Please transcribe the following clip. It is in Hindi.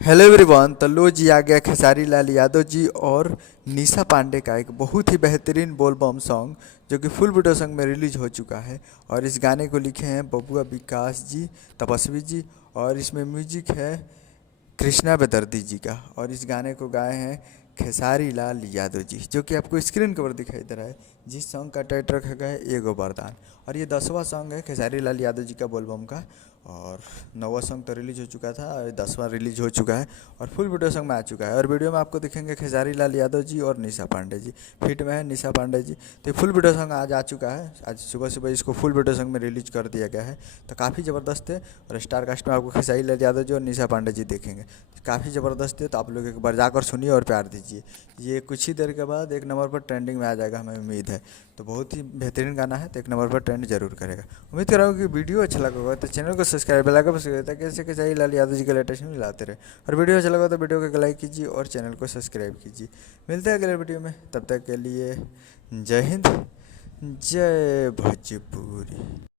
Hello everyone. तो लो जी आ गया खेसारी लाल यादव जी और निशा पांडे का एक बहुत ही बेहतरीन बोलबम सॉन्ग जो कि फुल वीडियो सॉन्ग में रिलीज हो चुका है। और इस गाने को लिखे हैं बबुआ विकास जी, तपस्वी जी। और इसमें म्यूजिक है कृष्णा बेदर्दी जी का। और इस गाने को गाए हैं खेसारी लाल यादव जी, जो कि आपको स्क्रीन के ऊपर दिखाई दे रहा है। जिस सॉन्ग का टाइटल रखा गया है एगो वरदान। और ये 10वां सॉन्ग है खेसारी लाल यादव जी का बोलबम का। और 9वां सॉन्ग तो रिलीज हो चुका था और 10वां रिलीज हो चुका है और फुल वीडियो सॉन्ग में आ चुका है। और वीडियो में आपको दिखेंगे खेसारी लाल यादव जी और निशा पांडे जी, फिट में है निशा पांडे जी। तो फुल वीडियो सॉन्ग आज आ चुका है, आज सुबह सुबह इसको फुल वीडियो सॉन्ग में रिलीज कर दिया गया है। तो काफ़ी ज़बरदस्त है। और स्टार कास्ट में आपको खेसारी लाल यादव जी और निशा पांडे जी देखेंगे, काफ़ी ज़बरदस्त है। तो आप लोग एक बार जाकर सुनिए और प्यार दीजिए। ये कुछ ही देर के बाद 1 नंबर पर ट्रेंडिंग में आ जाएगा, हमें उम्मीद है। तो बहुत ही बेहतरीन गाना है, तो 1 नंबर पर ट्रेंड जरूर करेगा। उम्मीद कर रहा हूँ कि वीडियो अच्छा लगा होगा, तो चैनल को सब्सक्राइब लगा ताकि ऐसे खेसारी लाल यादव जी के लेटेस्ट में लाते रहे। और वीडियो अच्छा लगा तो वीडियो को लाइक कीजिए और चैनल को सब्सक्राइब कीजिए। मिलते हैं अगले वीडियो में, तब तक के लिए जय हिंद, जय भोजपुरी।